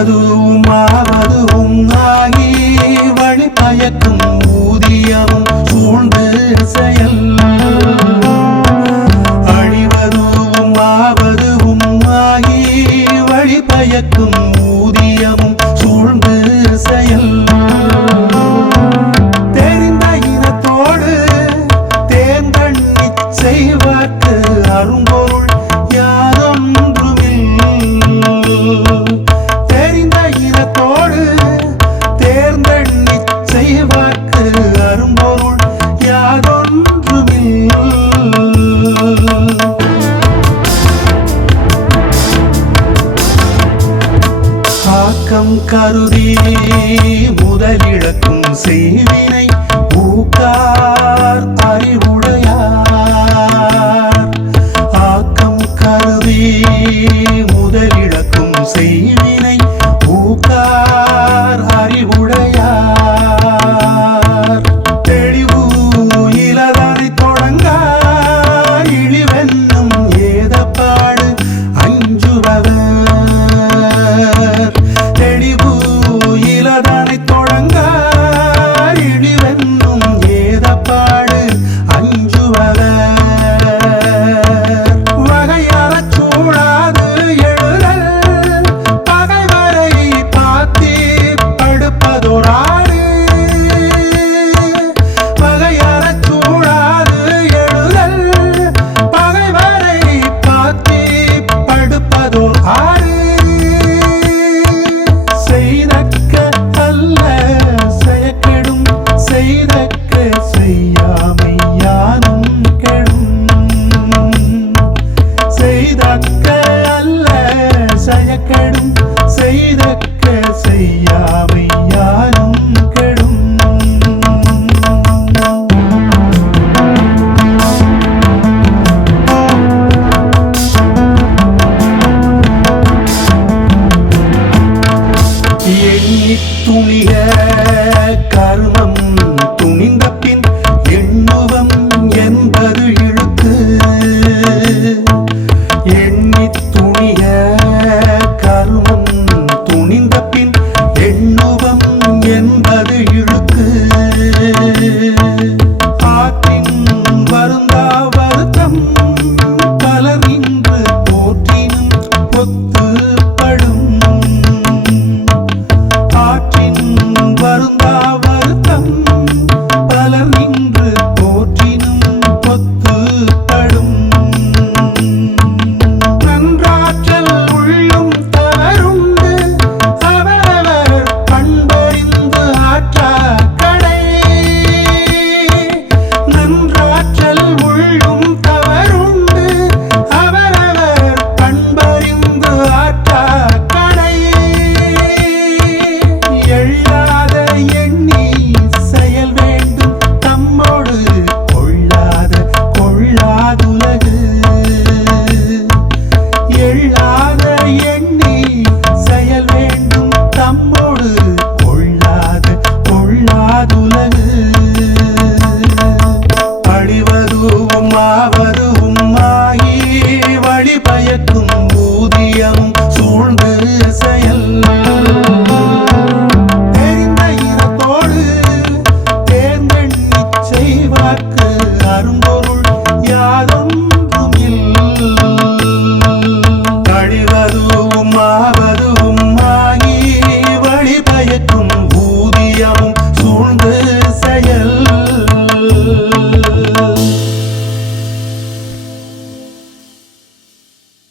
அழிவதும் ஆவதும் ஆகி வழி பயக்கும் ஊதியமும் சூழ்ந்து செயல் அழிவதும் ஆவதும் ஆகி வழி பயக்கும் ஊதியமும் சூழ்ந்து செயல் தெரிந்த இனத்தோடு தேர்ந்தண்ணி செய்வார்க்கு அரும்பொருள் தெரிந்த இனத்தோடு தேர்ந்தண்ணி செய்வார்க்கு அரும்பொருள் யாதொன்றுமில் ஆக்கம் கருதி முதலிழக்கும் செய்வினை ஊக்கார் அறிவுடையார் ஆக்கம் கருதி முதலிழக்கும் செய்வினை ஊக்கார் அறிவுடையார் தெளிவு இலதனை தொடங்க இழிவென்னும் ஏதப்பாடு அஞ்சுபவர் தெளிவு இலதனை தொடங்க இழிவென்னும் ஏதப்பாடு அஞ்சுபவர் வகையறச் சூழாது எழுதல் பகைவரை பாத்தி படுப்பதோராடு வகையறச் சூழாது எழுதல் பகைவரை பாத்தி படுப்பதோர் ஆடு செய்தக்க அல்ல செயக்கெடும் செய்தக்க செய்யாமை யானும் கெடும் செய்தக்க அல்ல செயக்கெடும் செய்தக்க செய்யாமை யானும் கெடும் எண்ணித் துணிக கர்மம் துணிந்த பின் எண்ணுவம் என்பது இழுக்கு எண்ணித் துணிக கர்மம் துணிந்த பின் எண்ணுவம் என்பது இழுக்கு ஆற்றின் வருந்தா வருத்தம் பலர் நின்று போற்றினும் ஒத்துப்படும் ஆற்றின் வருந்தா வருத்தம் பலர் நின்று போற்றினும் ஒத்துப்படும் நன்றாற்றல் உள்ளும் தவறுண்டு அவரவர் பண்பறிந்து ஆற்றா கடை நன்றாற்றல் உள்ளும் தவறுண்டு அவரவர் பண்பறிந்து ஆற்றா கடை எள்ளாத எண்ணி செயல் வேண்டும் தம்மோடு கொள்ளாத கொள்ளாதுலகு எள்ளாத எண்ணி செயல் வேண்டும் தம்மோடு கொள்ளாத கொள்ளாதுலகு அழிவதும் ஆவது